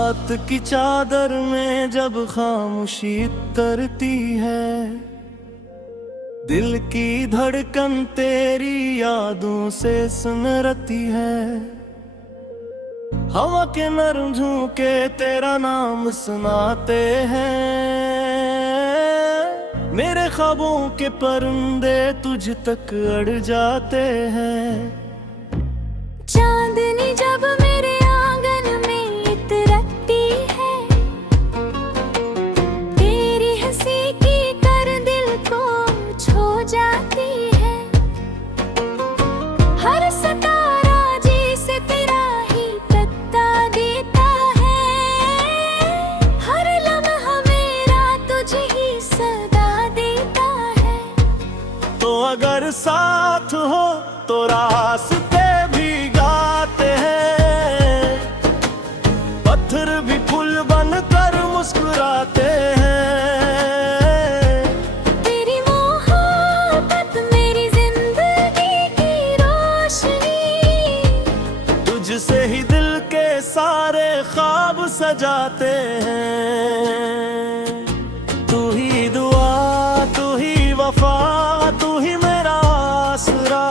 रात की चादर में जब खामोशी तरती है, दिल की धड़कन तेरी यादों से सुनरती है। हवा के नरम झोंके तेरा नाम सुनाते हैं, मेरे ख्वाबों के परिंदे तुझ तक अड़ जाते हैं। चांदनी जब मेरे आंगन में इतरती है, तेरी हंसी की कर दिल को छू जाती है। हर सितारा जैसे तेरा ही पत्ता देता है, हर लम्हा मेरा तुझे ही सदा देता है। तो अगर साथ हो तो रास्ते भी फूल बनकर मुस्कुराते हैं। तेरी मोहब्बत मेरी जिंदगी की रोशनी, तुझसे ही दिल के सारे ख्वाब सजाते हैं। तू ही दुआ, तू ही वफा, तू ही मेरा आसरा,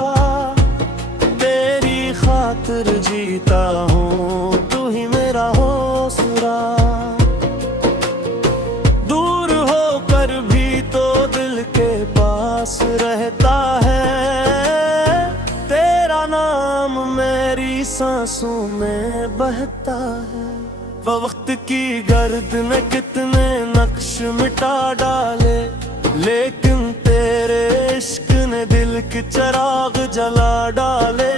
तेरी खातिर जीता हूँ, तू ही मेरा हौसला। दूर होकर भी तो दिल के पास रहता है, तेरा नाम मेरी सांसों में बहता है। वक्त की गर्द ने कितने नक्श मिटा डाले, लेकिन तेरे इश्क ने दिल के चिराग जला डाले।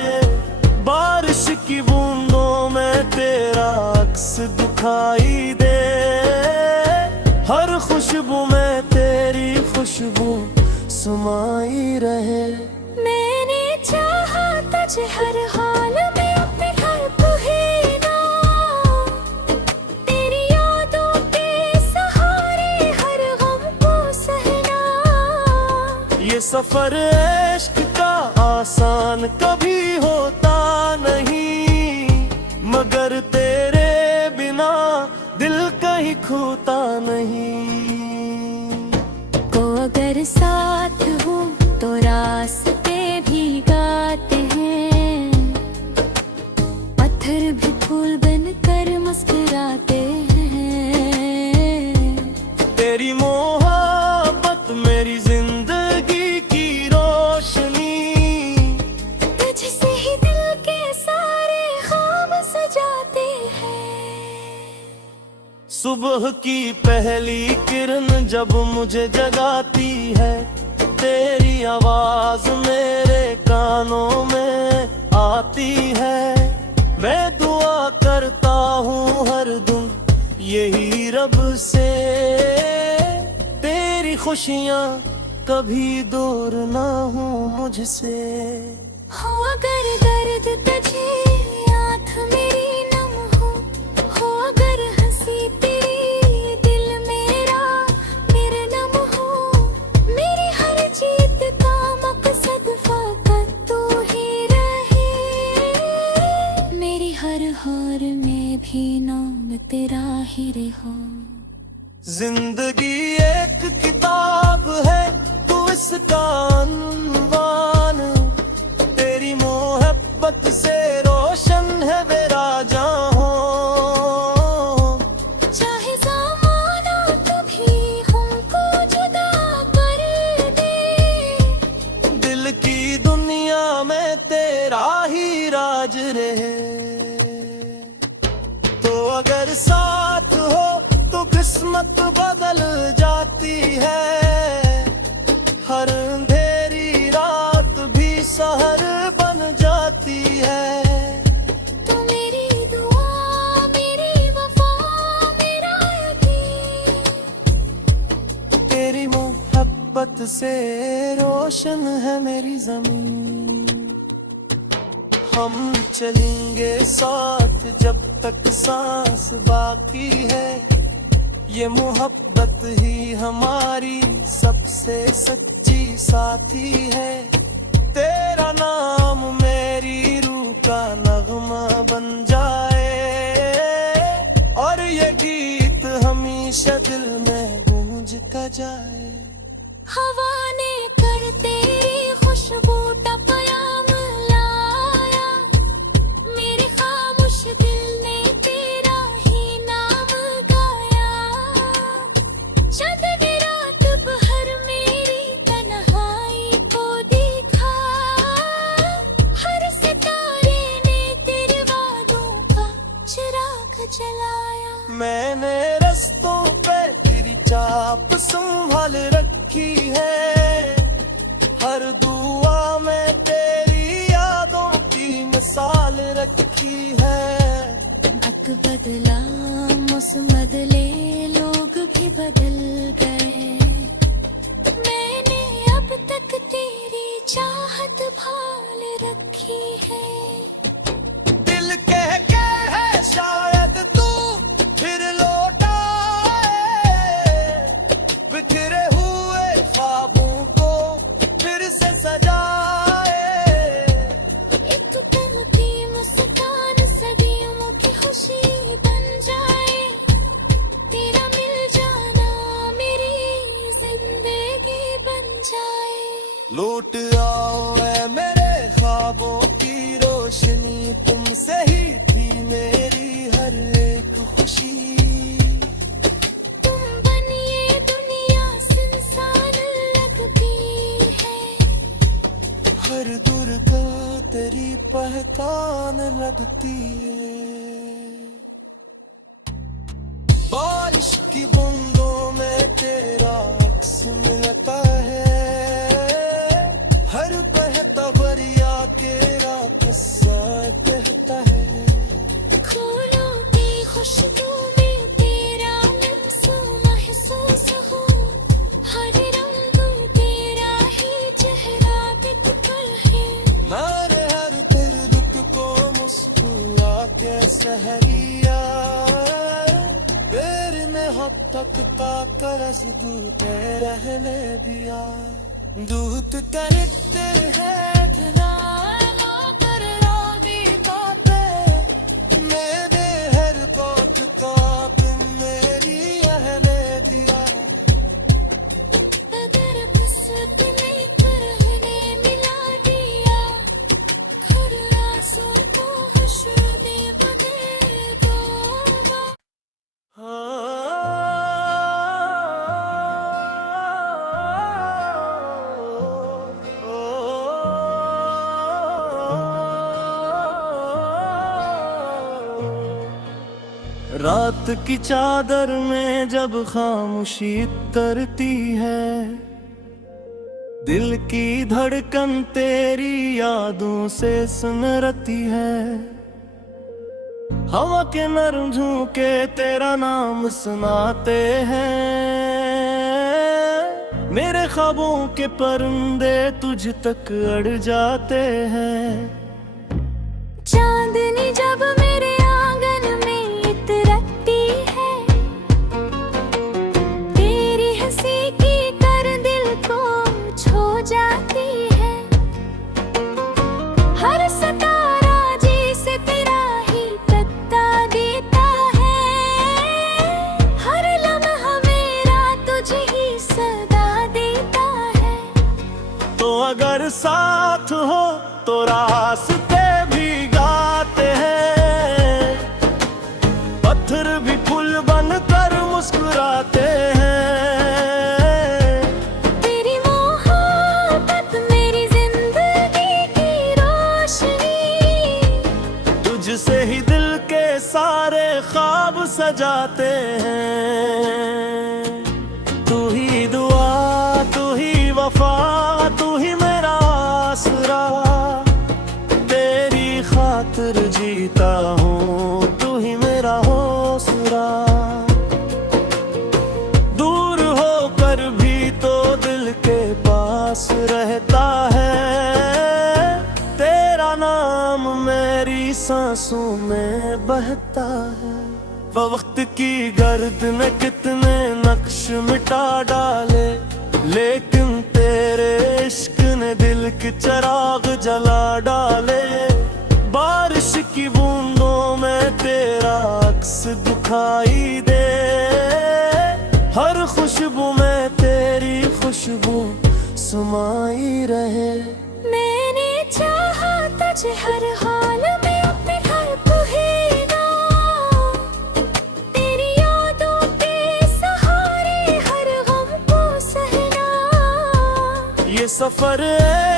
बारिश की बूंदों में तेरा अक्स दिखाई दे, हर खुशबू में तेरी खुशबू समाई रहे। मैंने चाहा तुझे हर हाल में अपने घर पुहेना, तेरी यादों के सहारे हर गम को सहना। ये सफर इश्क का आसान कभी होता नहीं, मगर तेरे बिना दिल कहीं खोता नहीं। को अगर साथ हो तो रास्ते भी गाते हैं, पत्थर भी फूल बनकर मुस्कुराते हैं। तेरी मोहब्बत मेरी जिंदगी की रोशनी, तुझसे ही दिल के सारे ख्वाब सजाते हैं। सुबह की पहली किरण जब मुझे जगाती है, तेरी आवाज मेरे कानों में आती है। मैं दुआ करता हूँ हर दिन यही रब से, तेरी खुशियाँ कभी दूर ना हो मुझसे। हो अगर दर्द तुझे आँख मेरी नम हो अगर हंसी तेरी दिल मेरा निर्नम हो। मेरी हर जीत का मकसद फकत तू ही रहे, मेरी हर हार में भी नाम तेरा ही रहो। जिंदगी एक किताब है, तू इसका अनवान, तेरी मोहब्बत से रोशन है मेरा जहां। चाहे ज़माना कभी हमको जुदा कर दे, दिल की दुनिया में तेरा ही राज रहे। तो अगर साथ हो तो किस्मत बदल जाती है, हर अंधेरी रात भी सहर बन जाती है। तो मेरी दुआ, मेरी वफा, मेरा यकीन, तेरी मोहब्बत से रोशन है मेरी जमीन। हम चलेंगे साथ जब तक सांस बाकी है, ये मोहब्बत ही हमारी सबसे सच्ची साथी है। तेरा नाम मेरी रूह का नगमा बन जाए और हमेशा दिल में गूंजता जाए। हवा ने कर तेरी खुशबू का पयाम लाया, मेरे खामोश दिल ने तेरा ही नाम गाया। चंद गिरा तब हर मेरी तन्हाई को दिखा, हर सितारे ने तेरे वादों का चिराग जलाया। मैंने रस्तों पे तेरी चाप संभाल रखी है, हर दुआ में तेरी यादों की मिसाल रखी है। वक्त बदला, मौसम बदले, लोग भी बदल गए, मैंने अब तक तेरी चाहत भाल रखी है। दिल कह के है शायद तू फिर लौट आए, बिखरे हुए ख्वाबों को फिर से सजाए। एक तमती मुस्कान सदियों की खुशी बन जाए, तेरा मिल जाना मेरी जिंदगी बन जाए। लौट आओ ऐ मेरे ख्वाबों की रोशनी, तुमसे ही थी मेरी हर एक खुशी। तुम बनिए दुनिया सुनसान लगती है, हर दूर का तेरी पहचान लगती है। बारिश की बूंदों में तेरा अक्स मिलता है, हर बहता दरिया तेरा किस्सा कहता है। फूलों की खुशबू में तेरा लम्स महसूस हो, हर रंग तेरा ही चेहरा दिखता है। मारे हर तेरे दुख को मुस्कुरा के सहरिया, तेरे में हद तक का करज दूते रहने दिया। दूत करते हैं धनाना कर राधी काते, मेरे हर बात का दिन मेरी रहने दिया। कदर किस्मत ने करने मिला दिया, हर आंसू को हश्र ने बदल दो। रात की चादर में जब खामोशी तरती है, दिल की धड़कन तेरी यादों से सुनरती है। हवा के नरम झोंके तेरा नाम सुनाते हैं, मेरे ख्वाबों के परिंदे तुझ तक अड़ जाते हैं। चांदनी जब मेरे आंगन में इतरती है, तेरी हंसी की कर दिल को छू जाती है। हर सितारा जैसे तेरा ही पत्ता देता है, हर लम्हा मेरा तुझे ही सदा देता है। तो अगर साथ हो तो रास्ते भी गाते हैं, पत्थर भी फूल बनकर मुस्कुराते हैं। तेरी मोहब्बत मेरी जिंदगी की रोशनी, तुझसे ही दिल के सारे ख्वाब सजाते हैं। तू ही दुआ, तू ही वफा, तू ही मेरा आसरा, तेरी खातिर जीता हूँ, तू ही मेरा हौसला। दूर होकर भी तो दिल के पास रहता है, तेरा नाम मेरी सांसों में बहता है। वक्त की गर्द में कितने नक्श मिटा डाले, लेकिन तेरे इश्क ने दिल के चिराग जला डाले। बारिश की बूंदों में तेरा अक्स दिखाई दे, हर खुशबू में तेरी खुशबू समाई रहे। मैंने चाहा तुझे हर हाल में अपने घर पुहेना, तेरी यादों के सहारे हर गम को सहना। ये सफर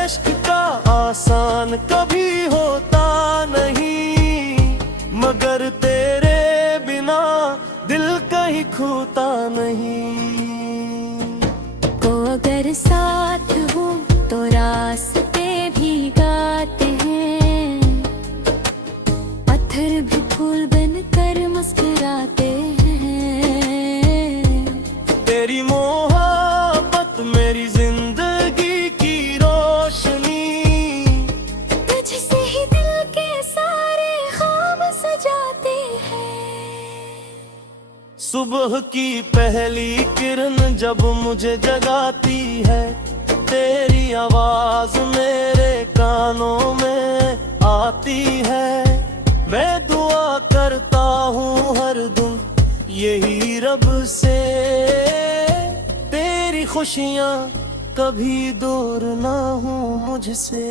इश्क का आसान कभी होता नहीं, मगर तेरे बिना दिल कहीं खोता नहीं। तो अगर साथ हो तो रास्ते भी गाते हैं, पत्थर भी फूल बनकर मुस्कुराते हैं। तेरी मोहब्बत मेरी जिंदगी की रोशनी, तुझसे ही दिल के सारे ख्वाब सजाते हैं। सुबह की पहली किरण जब मुझे जगाती है, तेरी आवाज मेरे कानों में आती है। मैं दुआ करता हूँ हर दिन यही रब से, तेरी खुशियाँ कभी दूर ना हो मुझसे।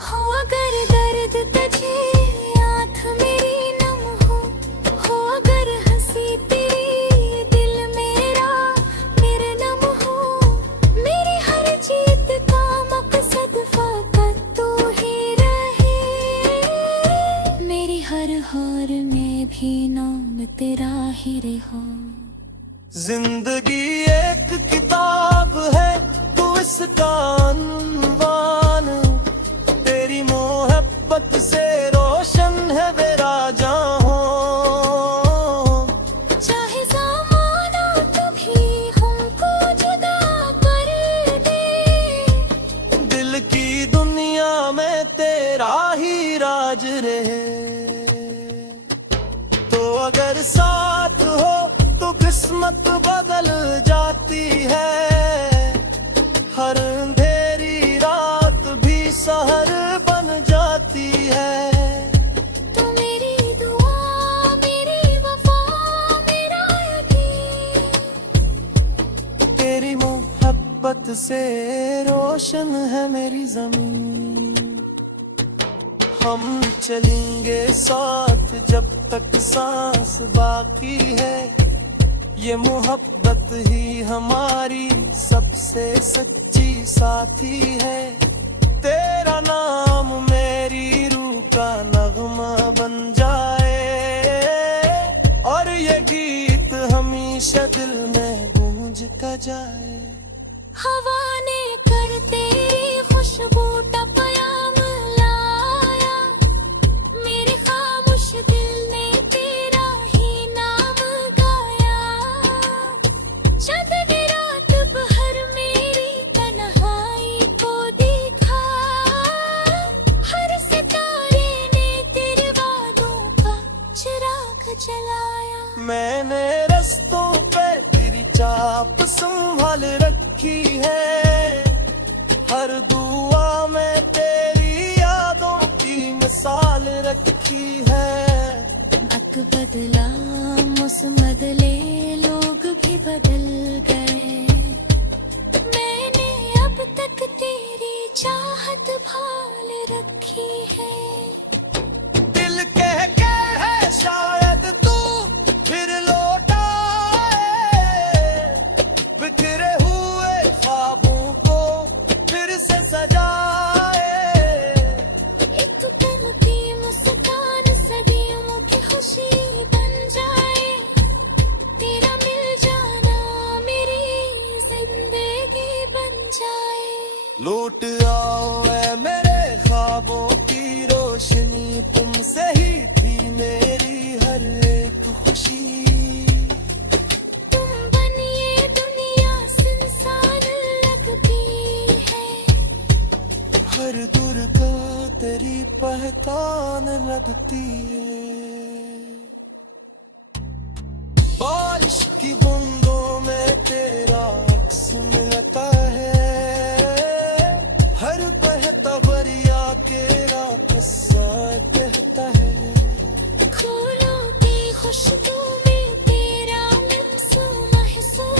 हो अगर दर्द तुझे आँख मेरी नम हो अगर हंसी तेरी दिल मेरा निर्नम हो। मेरी हर जीत का मकसद फकत तू ही रहे, मेरी हर हार में भी नाम तेरा ही रहो। जिंदगी एक किताब है तू इसका अनवान, तेरी मोहब्बत से रोशन है मेरा जहां। चाहे ज़माना कभी हमको जुदा कर दे, दिल की दुनिया में तेरा ही राज रहे। तो अगर साथ हो तो किस्मत बदल जाती है, हर अंधेरी रात भी सहर बन जाती है। तू मेरी दुआ मेरी वफा मेरा यकीन, तेरी मोहब्बत से रोशन है मेरी जमीन। हम चलेंगे साथ जब तक सांस बाकी है, ये मोहब्बत ही हमारी सबसे सच्ची साथी है। तेरा नाम मेरी रूह का नगमा बन जाए, और ये गीत हमेशा दिल में गूंज का जाए। हवा ने कर तेरी खुशबू टपयाम लाया, मेरे खामोश दिल ने तेरा ही नाम गाया। चांद ने रात भर मेरी तन्हाई को देखा, हर सितारे ने तेरे वादों का चिराग जलाया। मैंने रस्तों पे तेरी चाप संभाल रखी है, हर दुआ में तेरी यादों की मिसाल रखी है। वक्त बदला मौसम बदले लोग भी बदल गए, मैंने अब तक तेरी चाहत भाल रखी है। दिल कह के है शायद तू फिर लौट आए, बिखरे हुए ख्वाबों को फिर से सजाए। एक पल की मुस्कान सदियों की खुशी बन जाए, तेरा मिल जाना मेरी जिंदगी बन जाए। लौट आओ ऐ मेरे ख्वाबों की रोशनी, तुमसे ही थी मेरी हर एक खुशी। तुम बनिए दुनिया सुनसान लगती है, हर दूर को तेरी पहचान लगती है। बारिश की बूंदों में तेरा अक्स मिलता है, हर बहता दरिया तेरा किस्सा कहता है। फूलों की खुशबू में तेरा लम्स महसूस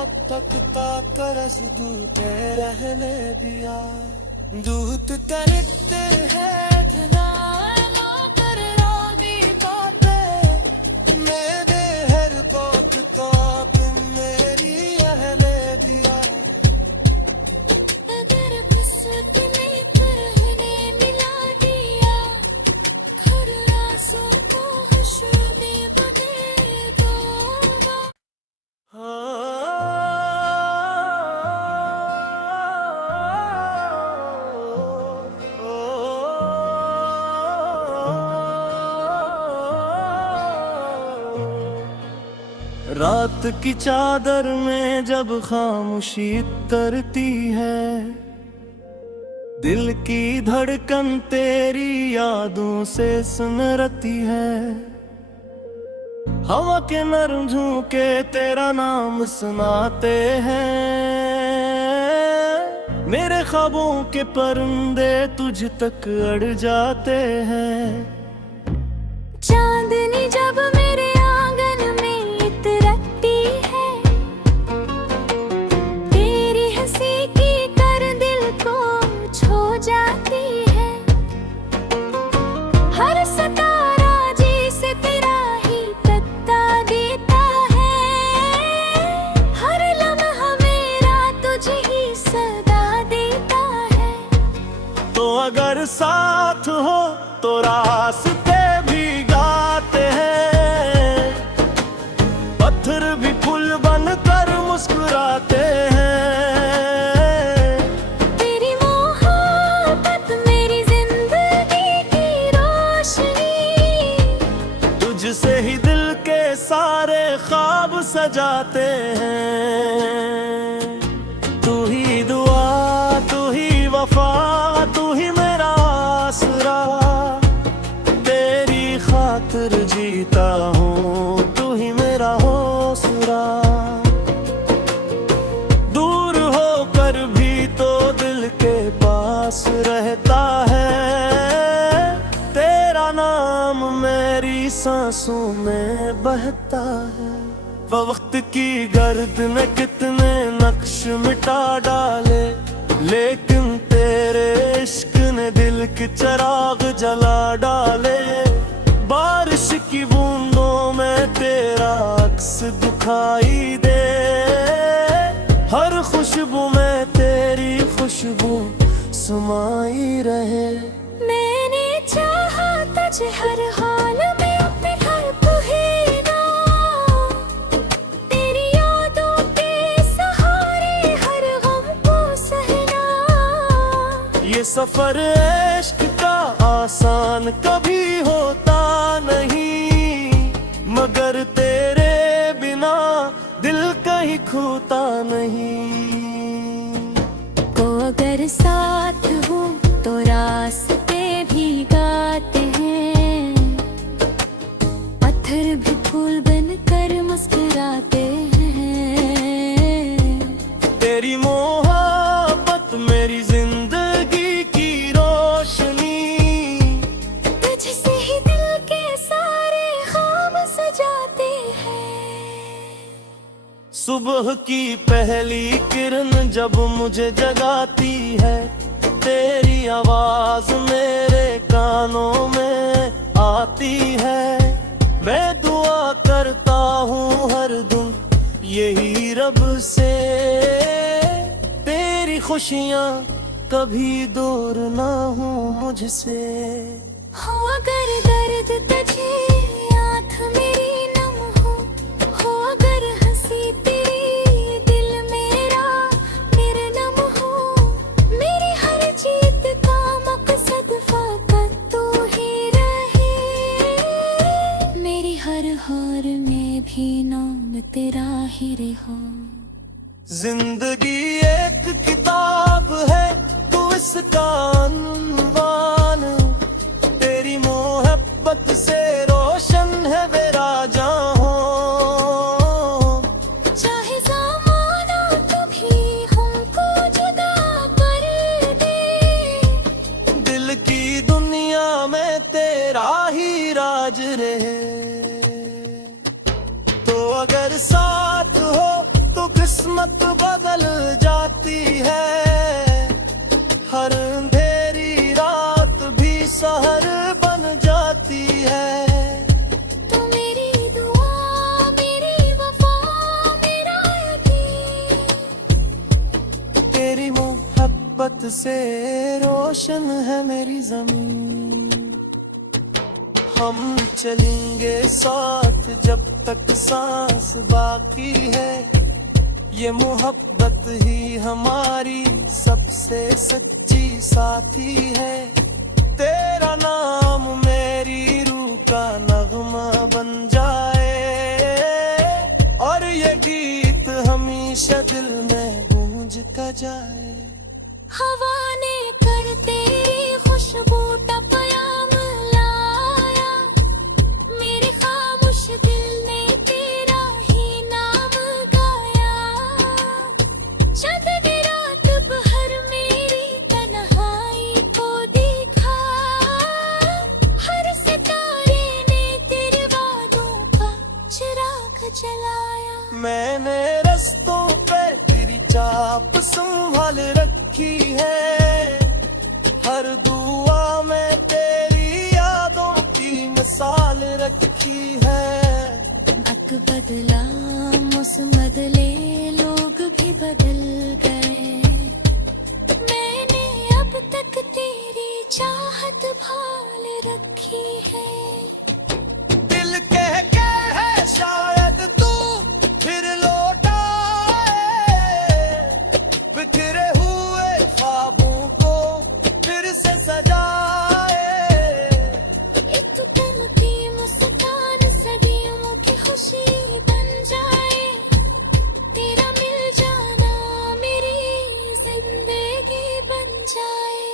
हक तक का करज दूते रहने दिया दूत तरित है धना कर रागी काते मेरे हर बात का बिन मेरी रहने दिया अगर फिसलने पर उन्हें मिला दिया हर आंसू को हश्र में बदल दूंगा रात की चादर में जब खामोशी तरती है दिल की धड़कन तेरी यादों से सुनरती है हवा के नरम झोंके तेरा नाम सुनाते हैं मेरे ख्वाबों के परिंदे तुझ तक अड़ जाते हैं चांदनी जब मेरे आंगन में इतरती है तेरी हंसी की कर दिल को छो जाती है हर सितारा जिसे तेरा ही पत्ता देता है हर लम्हा मेरा तुझे ही सदा देता है तो अगर साथ हो तो रास्ते भी गाते हैं पत्थर भी फूल बनकर मुस्कुराते हैं तेरी मोहब्बत मेरी जिंदगी की रोशनी तुझसे ही दिल के सारे ख्वाब सजाते हैं तू ही दुआ तू ही वफा तू ही मेरा आसरा तेरी खातिर जीता हूँ तू ही मेरा हौसला दूर होकर भी तो दिल के पास रहता है तेरा नाम मेरी सांसों में बहता है वक्त की गर्द ने कितने नक्श मिटा डाले लेकिन तेरे इश्क ने दिल के चिराग जला डाले बारिश की बूंदों में तेरा अक्स दिखाई दे हर खुशबू में तेरी खुशबू समाई रहे मैंने चाहा तुझे हर हाल में अपने घर पुहेना तेरी यादों के सहारे हर गम को सहना ये सफर इश्क का आसान कभी होता नहीं मगर तेरे बिना दिल कहीं खोता नहीं को अगर साथ हो तो रास्ते भी गाते हैं पत्थर भी फूल बनकर मुस्कुराते हैं तेरी मोहब्बत मेरी जिंदगी की रोशनी तुझसे ही दिल के सारे ख्वाब सजाते हैं सुबह की पहली किरण जब मुझे जगाती है तेरी आवाज मेरे कानों में आती है मैं दुआ करता हूँ हर दिन यही रब से तेरी खुशियाँ कभी दूर ना हो मुझसे हो अगर दर्द तुझे आँख मेरी नम हो अगर हंसी तेरी दिल मेरा निर्नम हो मेरी हर जीत का मकसद फकत तू ही रहे मेरी हर हार में भी नाम तेरा ही रहो जिंदगी एक किताब है तू इसका अनवान तेरी मोहब्बत से रोशन है मेरा जहां चाहे ज़माना कभी हमको जुदा कर दे दिल की दुनिया में तेरा ही राज रहे तो अगर साथ हो तो किस किस्मत बदल जाती है, हर अंधेरी रात भी सहर बन जाती है। तू मेरी दुआ, मेरी वफा, मेरा यकीन। तेरी मोहब्बत से रोशन है मेरी जमीन। हम चलेंगे साथ जब तक सांस बाकी है, ये मोहब्बत ही हमारी सबसे सच्ची साथी है। तेरा नाम मेरी रूह का नगमा बन जाए, और ये गीत हमेशा दिल में गूंजता जाए। हवा ने कर तेरी खुशबू का पयाम लाया, मेरे खामोश दिल ने तेरा ही नाम गाया। चांदनी रात भर मेरी तन्हाई को दिखा, हर सितारे ने तेरे वादों का चिराग जलाया। मैंने रस्तों पे तेरी चाप संभाल रखी है, हर दुआ में तेरी यादों की मिसाल रखी है। वक्त बदला, मौसम बदले, लोग भी बदल गए, मैंने अब तक तेरी चाहत भाल रखी है। दिल कह के है शायद तू फिर लौट आए, बिखरे हुए ख्वाबों को फिर से सजाए। एक तुमकी मुस्कान सदियों की खुशी बन जाए, तेरा मिल जाना मेरी जिंदगी बन जाए।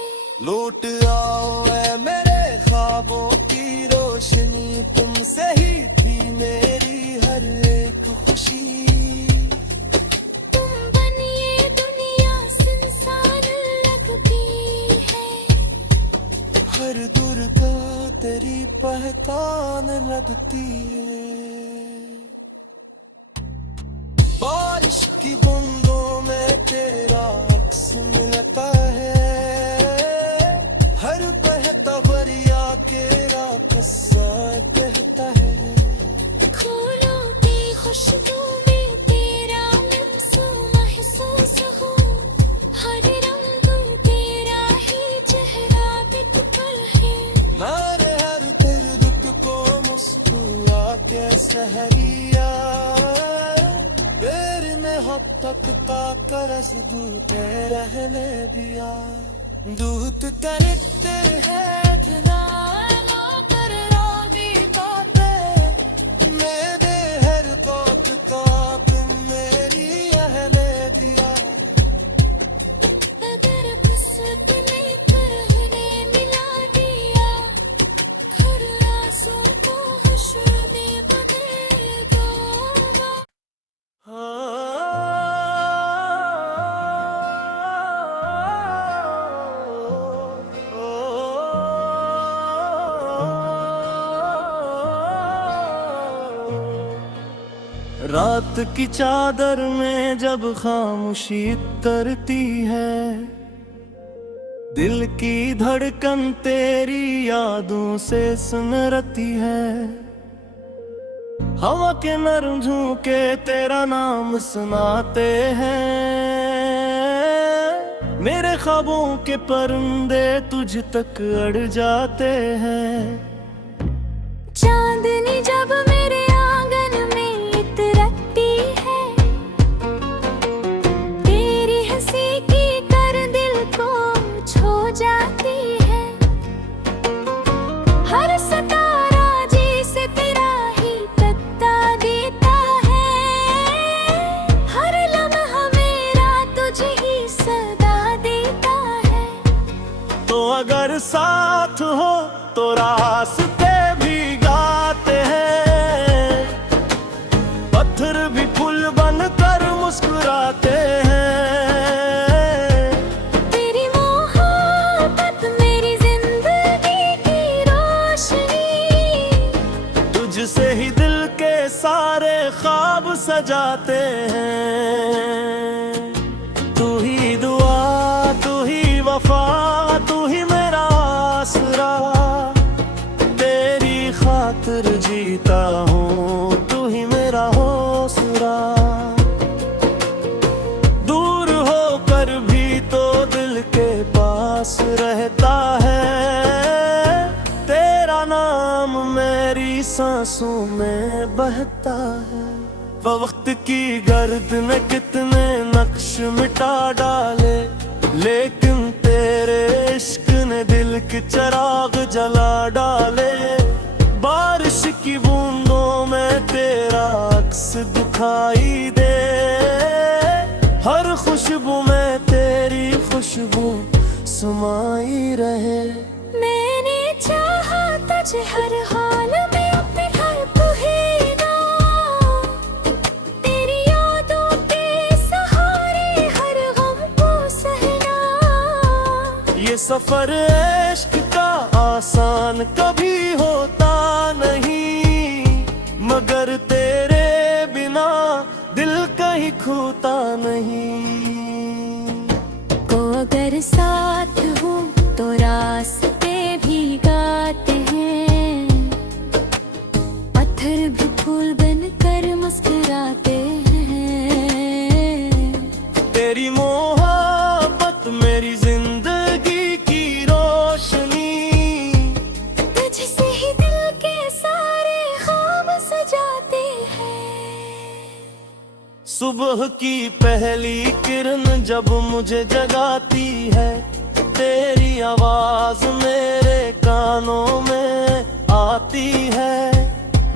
लौट आओ ऐ मेरे ख्वाबों की रोशनी, तुमसे ही थी मेरी हर एक खुशी। तुम बनिए दुनिया सुनसान लगती है, हर दूर का तेरी पहचान लगती है। बारिश की बूंदों में तेरा अक्स मिलता है, हर बहता दरिया तेरा किस्सा कहता है। फूलों की खुशबू में तेरा लफ्ज़ महसूस हो, हर रंग तेरा ही चेहरा दिखता है। मारे हर तेरे दुख को मुस्कुरा के सहरिया, बेर में हद तक का करस दूते रहने दिया। दूत करते हैं खिलाना कर रागी बातें, मेरे हर बात का तुम मेरी अहले दिया। अगर फिसलने पर उन्हें मिला दिया, हर आंसू को खुशबू में बदल दूंगा। रात की चादर में जब खामोशी तरती है, दिल की धड़कन तेरी यादों से सुनरती है। हवा के नरम झोंके तेरा नाम सुनाते हैं, मेरे ख्वाबों के परिंदे तुझ तक अड़ जाते हैं। चांदनी जब मेरे आंगन में इतरती है, तेरी हंसी की कर दिल को छू जाती है। हर सितारा जैसे तेरा ही पत्ता देता है, हर लम्हा मेरा तुझे ही सदा देता है। तो अगर साथ हो तो रास्ते भी गाते हैं, पत्थर भी फूल बनकर मुस्कुराते हैं। तेरी मोहब्बत मेरी जिंदगी की रोशनी, तुझसे ही दिल के सारे ख्वाब सजाते हैं। वक्त की गर्द ने कितने नक्श मिटा डाले, लेकिन तेरे इश्क ने दिल के चिराग जला डाले। बारिश की बूंदों में तेरा अक्स दिखाई दे, हर खुशबू में तेरी खुशबू समाई रहे। मैंने चाहा तुझे हर हाल में अपने घर पुहेना, तेरी यादों के सहारे हर गम को सहना। ये सफर इश्क का आसान कभी होता नहीं, मगर तेरे बिना दिल कहीं खोता नहीं। को अगर साथ हो तो रास्ते भी गाते हैं, पत्थर भी फूल बनकर मुस्कुराते हैं। तेरी मोहब्बत मेरी जिंदगी की रोशनी, तुझसे ही दिल के सारे ख्वाब सजाते हैं। सुबह की पहली किरण जब मुझे जगाती है, तेरी आवाज मेरे कानों में आती है।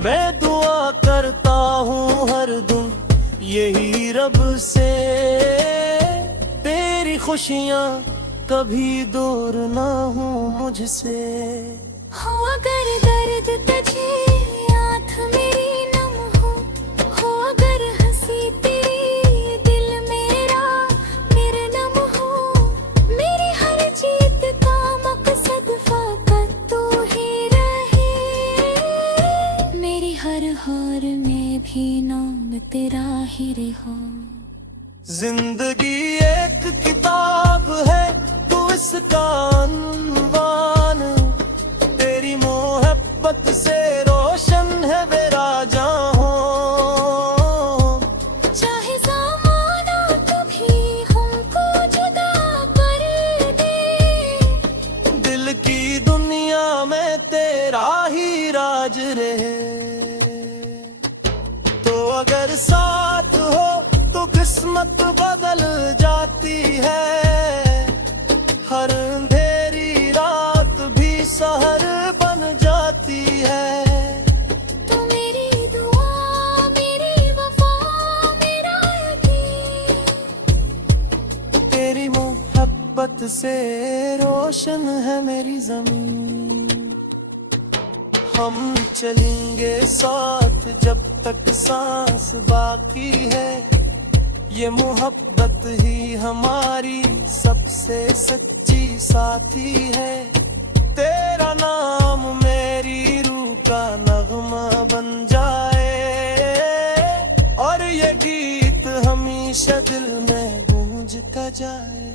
मैं दुआ करता हूँ हर दिन यही रब से, तेरी खुशियाँ कभी दूर ना हो मुझसे। हो अगर दर्द तुझे आँख मेरी नम हो अगर हंसी तेरी दिल मेरा मेरे नम हो। मेरी हर जीत का मकसद फकत तू ही रहे, मेरी हर हार में भी नाम तेरा ही रहो। जिंदगी एक किताब है, तू इसका अनवान, तेरी मोहब्बत से रोशन है मेरा जहां। चाहे ज़माना कभी हमको जुदा कर दे, दिल की दुनिया में तेरा ही राज रहे। तो अगर साथ हो तो किस्मत बदल जाती है, हर अंधेरी रात भी सहर बन जाती है। तू मेरी दुआ मेरी वफा मेरा यकीन, तेरी मोहब्बत से रोशन है मेरी जमीन। हम चलेंगे साथ जब तक सांस बाकी है, ये मोहब्बत ही हमारी सबसे सच्ची साथी है। तेरा नाम मेरी रूह का नगमा बन जाए, और ये गीत हमेशा दिल में गूंजता जाए।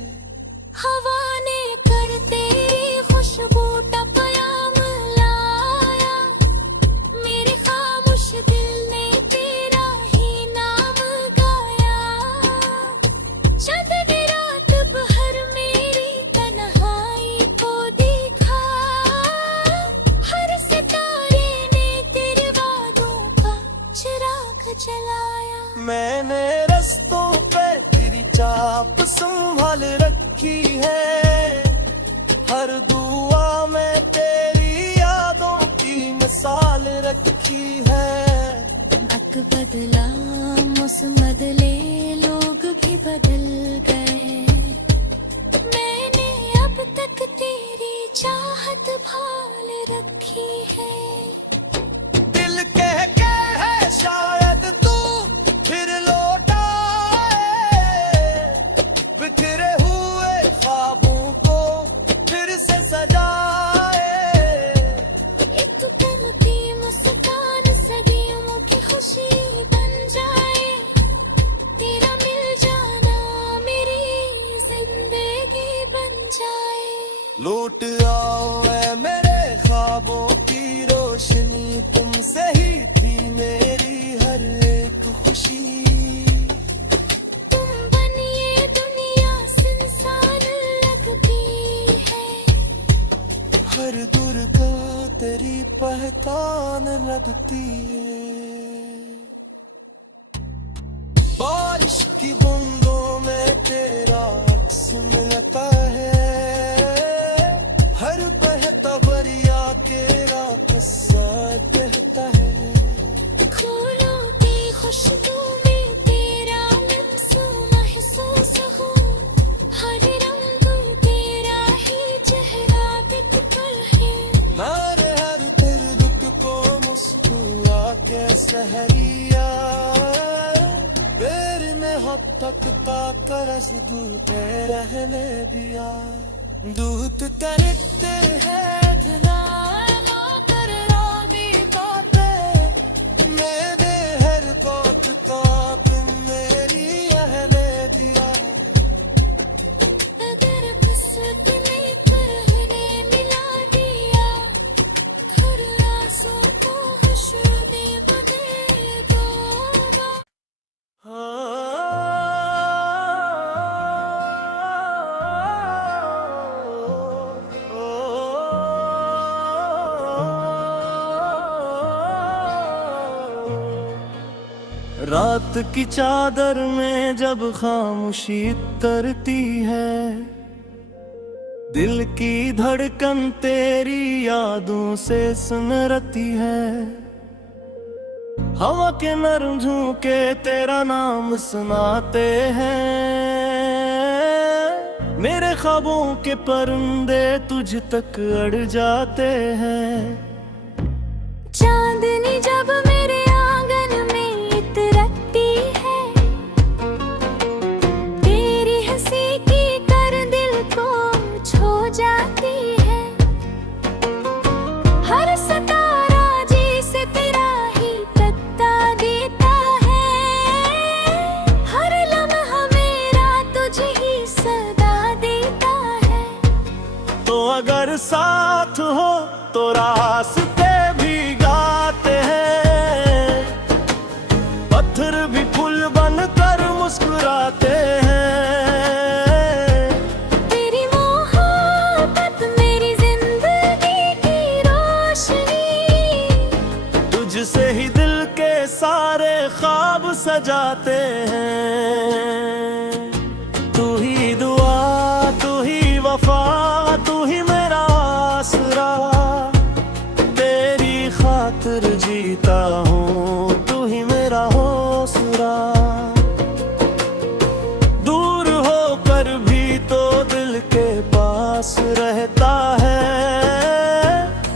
हवा ने कर तेरी खुशबू टपयाम लाया, मेरे खामोश दिल ने तेरा ही नाम गाया। चंद ने रात भर मेरी तन्हाई को देखा, हर सितारे ने तेरे वादों का चिराग जलाया। मैंने रस्तों पे तेरी चाप संभाल रखी है, हर दुआ में तेरी यादों की मिसाल रखी है। वक्त बदला मौसम बदले लोग भी बदल गए, मैंने अब तक तेरी चाहत भाल रखी है। दिल कह के है शायद तू फिर लौट आए, बिखरे हुए ख्वाबों को फिर से सजाए। एक कीमती मुस्कान सदियों की खुशी बन जाए, तेरा मिल जाना मेरी जिंदगी बन जाए। लौट आओ ऐ मेरे ख्वाबों की रोशनी, तुमसे ही थी मेरी हर एक खुशी। तुम बनिए दुनिया सुनसान लगती है, हर दूर का तेरी पहचान लगती है। बारिश की बूंदों में तेरा अक्स मिलता है, हर बहता दरिया तेरा किस्सा कहता है। फूलों की खुशबू में तेरा लम्स महसूस हो, हर रंग तेरा ही चेहरा दिखता है। मारे हर तेरे दुख को मुस्कुरा के सहरिया, बेर में हद तक का करज दूत रहने दिया। दूत करते हैं धनाना कर रागी काते, मेरे हर बात का बिन मेरी रहने दिया। अगर किस्मत में करने मिला दिया, हर आंसू को हंसने बदल दूंगा। रात की चादर में जब खामोशी तरती है, दिल की धड़कन तेरी यादों से सुनरती है। हवा के नरम झोंके तेरा नाम सुनाते हैं, मेरे ख्वाबों के परिंदे तुझ तक अड़ जाते हैं। चांदनी जब मेरे आंगन में इतरती है, तेरी हंसी की कर दिल को छू जाती है। हर सितारा जैसे तेरा ही पत्ता देता है, हर लम्हा मेरा तुझे ही सदा देता है। तो अगर साथ हो तो रास्ते भी गाते हैं, पत्थर भी फूल बनकर मुस्कुराते हैं। तेरी मोहब्बत मेरी जिंदगी की रोशनी, तुझसे ही दिल के सारे ख्वाब सजाते हैं। तू ही दुआ, तू ही वफा, तू ही मेरा आसरा, तेरी खातिर जीता हूँ, तू ही मेरा हौसला। दूर होकर भी तो दिल के पास रहता है,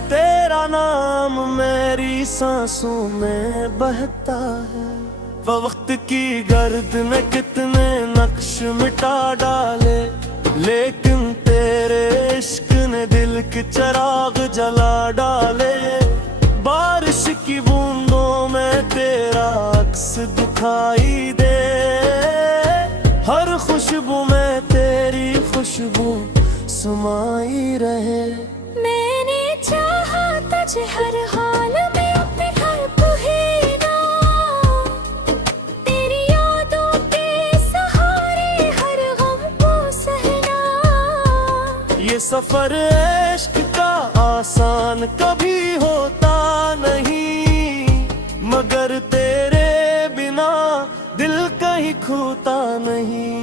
तेरा नाम मेरी सांसों में बहता है। वक्त की गर्द में कितने नक्श मिटा डाले, लेकिन तेरे इश्क ने दिल के चिराग जला डाले। बारिश की बूंदों में तेरा अक्स दिखाई दे, हर खुशबू में तेरी खुशबू समाई रहे। मैंने चाहा तुझे हर हाल में अपने घर पुहेना, तेरी यादों के सहारे हर गम को सहना। ये सफर इश्क का आसान कभी होता नहीं, मगर तेरे बिना दिल कहीं खोता नहीं।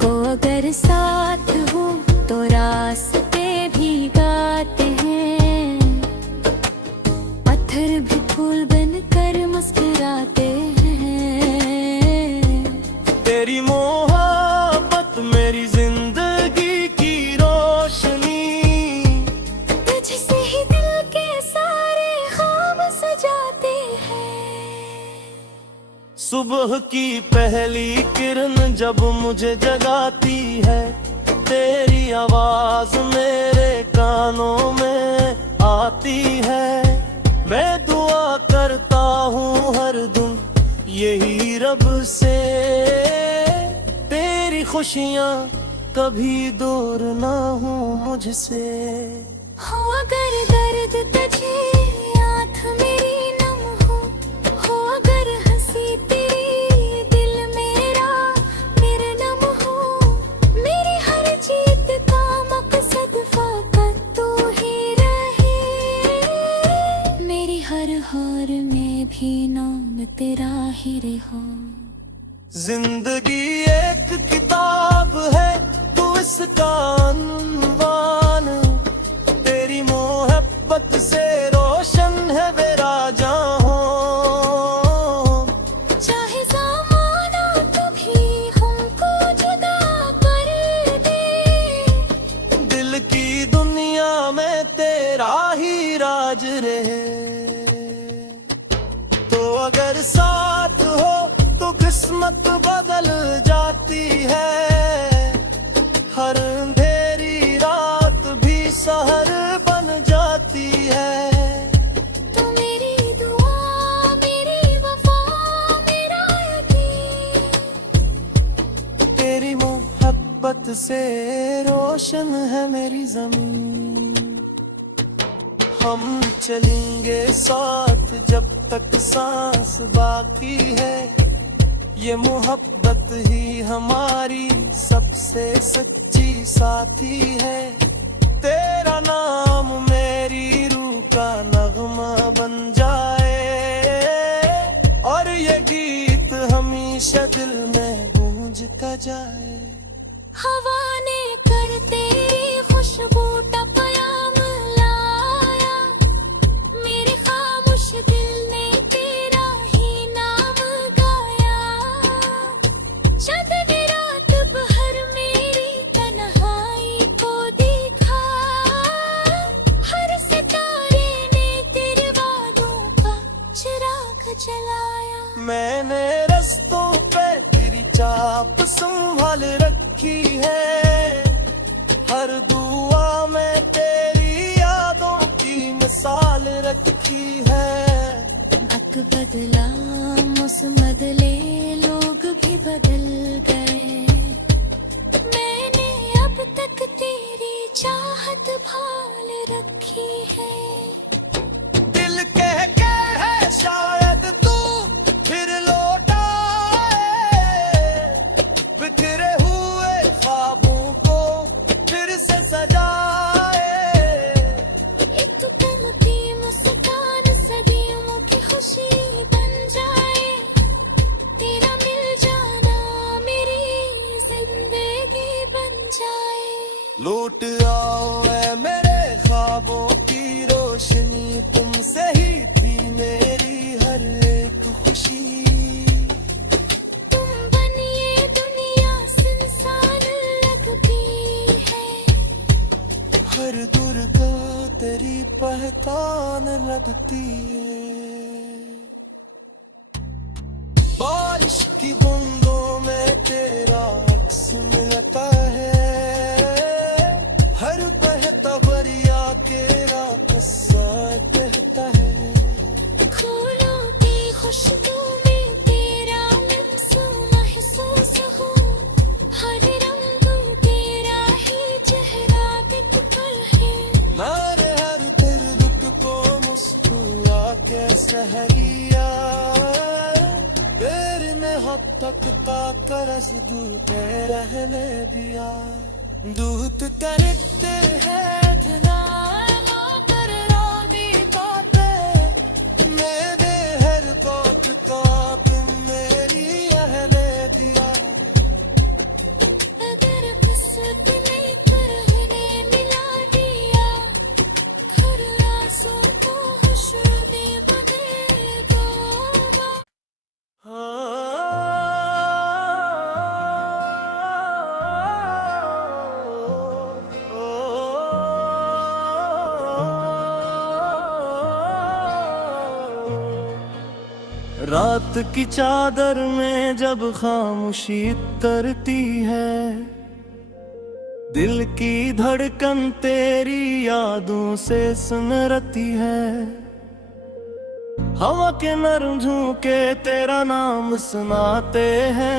को अगर साथ हो तो रास्ते भी गाते हैं, पत्थर भी फूल बनकर मुस्कुराते हैं। तेरी मोहब्बत मेरी जिंदगी की रोशनी, तुझसे ही दिल के सारे ख्वाब सजाते हैं। सुबह की पहली किरण जब मुझे जगाती है, तेरी आवाज मेरे कानों में आती है। मैं दुआ करता हूँ हर दिन यही रब से, तेरी खुशियाँ कभी दूर ना हो मुझसे। हो अगर दर्द तुझे आँख मेरी नम हो अगर हंसी तेरी दिल मेरा निर्नम हो। मेरी हर जीत का मकसद फकत तू ही रहे, मेरी हर हार में भी नाम तेरा ही रहो। जिंदगी एक किताब है, तू इसका अनवान। तेरी मोहब्बत से रोशन है मेरा जहां। चाहे ज़माना कभी हमको जुदा कर दे, दिल की दुनिया में तेरा ही राज रहे। तो अगर साथ हो तो किस्मत बदल जाती है। हर अंधेरी रात भी सहर बन जाती है। तू मेरी दुआ, मेरी वफा, मेरा यकीन। तेरी मोहब्बत से रोशन है मेरी जमीन। हम चलेंगे साथ जब तक सांस बाकी है। ये मोहब्बत ही हमारी सबसे सच्ची साथी है। तेरा नाम मेरी रूह का नगमा बन जाए, और ये गीत हमेशा दिल में गूंजता जाए। हवा ने कर तेरी खुशबू का पयाम लाया, मेरे खामोश दिल ने तेरा ही नाम गाया। चंद ने रात भर मेरी तन्हाई को देखा, हर सितारे ने तेरे वादों का चिराग जलाया। मैंने रस्तों पे तेरी चाप संभाल रखी है। हर दुआ में तेरी यादों की मिसाल रखी है। वक्त बदला, मौसम बदले, लोग भी बदल गए। मैंने अब तक तेरी चाहत भाल रखी है। दिल कह के है शायद तू फिर लौट आए। बिखरे हुए ख्वाबों को फिर से सजाए। एक पल की मुस्कान सदियों की खुशी बन जाए। तेरा मिल जाना मेरी जिंदगी बन जाए। लौट आओ ऐ मेरे ख्वाबों की रोशनी, तुमसे ही थी मेरी हर एक खुशी। तुम बनिए दुनिया सुनसान लगती है। हर दूर को तेरी पहचान लगती है। बारिश की बूंदों में तेरा अक्स मिलता है। हर बहता दरिया तेरा किस्सा कहता है। फूलों की खुशबू में तेरा लम्स महसूस हो। हर रंग तेरा ही चेहरा दिखता है। नारे हर दर्द को मुस्कुरा के सहरिया। तेरे में हद तक का करज दूत रहने दिया। दूत करते हैं धनाना कर रानी पाते। मेरे हर बात का तुम मेरी रहने दिया। अगर किस्मत ने करने मिला दिया, हर आंसू को खुशबू में बदल दूंगा। रात की चादर में जब खामोशी तरती है। दिल की धड़कन तेरी यादों से सुनरती है। हवा के नरम झोंके तेरा नाम सुनाते हैं।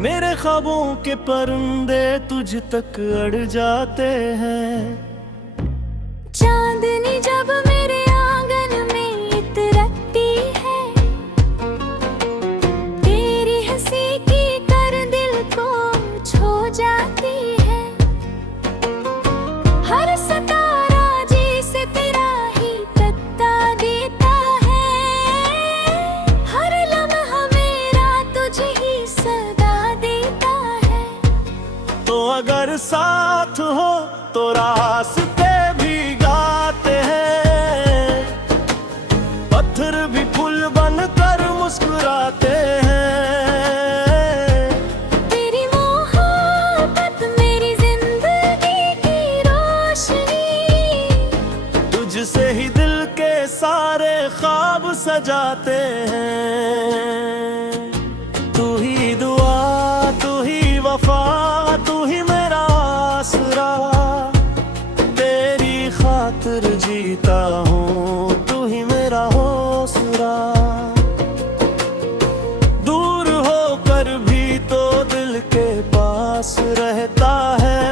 मेरे ख्वाबों के परिंदे तुझ तक अड़ जाते हैं। चांदनी जब मेरे आंगन में इतरती है, तेरी हंसी की कर दिल को छू जाती है। हर सितारा जिसे तेरा ही पत्ता देता है। हर लम्हा में तो रास्ते भी गाते हैं, पत्थर भी फूल बनकर मुस्कुराते हैं। तेरी मोहब्बत मेरी जिंदगी की रोशनी, तुझसे ही दिल के सारे ख्वाब सजाते हैं। तू ही दुआ, तू ही वफा, तू ही मेरा आसरा, तेरी खातिर जीता हूँ, तू ही मेरा हौसला। दूर होकर भी तो दिल के पास रहता है,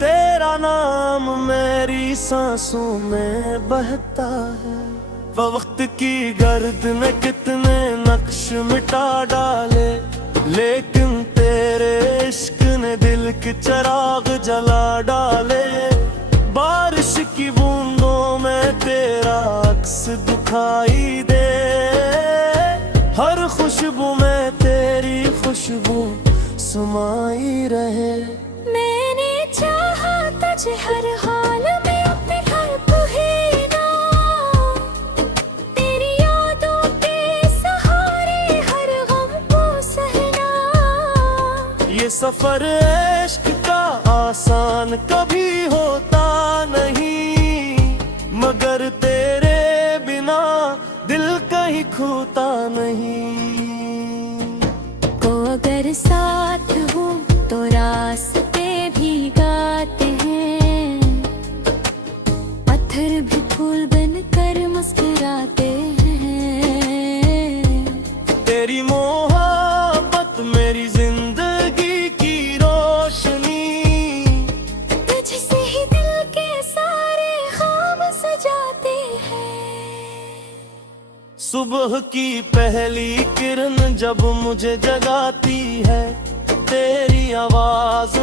तेरा नाम मेरी सांसों में बहता है। वक्त की गर्द में कितने नक्श मिटा डाले, लेकिन तेरे इश्क ने दिल के चिराग जला डाले। बारिश की बूंदों में तेरा अक्स दिखाई दे, हर खुशबू में तेरी खुशबू समाई रहे। मैंने चाहा तुझे हर हाल में अपने घर पुहेना, तेरी यादों के सहारे हर गम को सहना। ये सफर इश्क का आसान कभी होता नहीं, मगर तेरे बिना दिल कहीं खोता नहीं। को अगर साथ हो तो रास्ते भी गाते हैं, पत्थर भी फूल बनकर मुस्कुराते हैं। तेरी मोहब्बत मेरी जिंदगी की रोशनी, तुझसे ही दिल के सारे ख्वाब सजाते हैं। सुबह की पहली किरण जब मुझे जगाती है, तेरी आवाज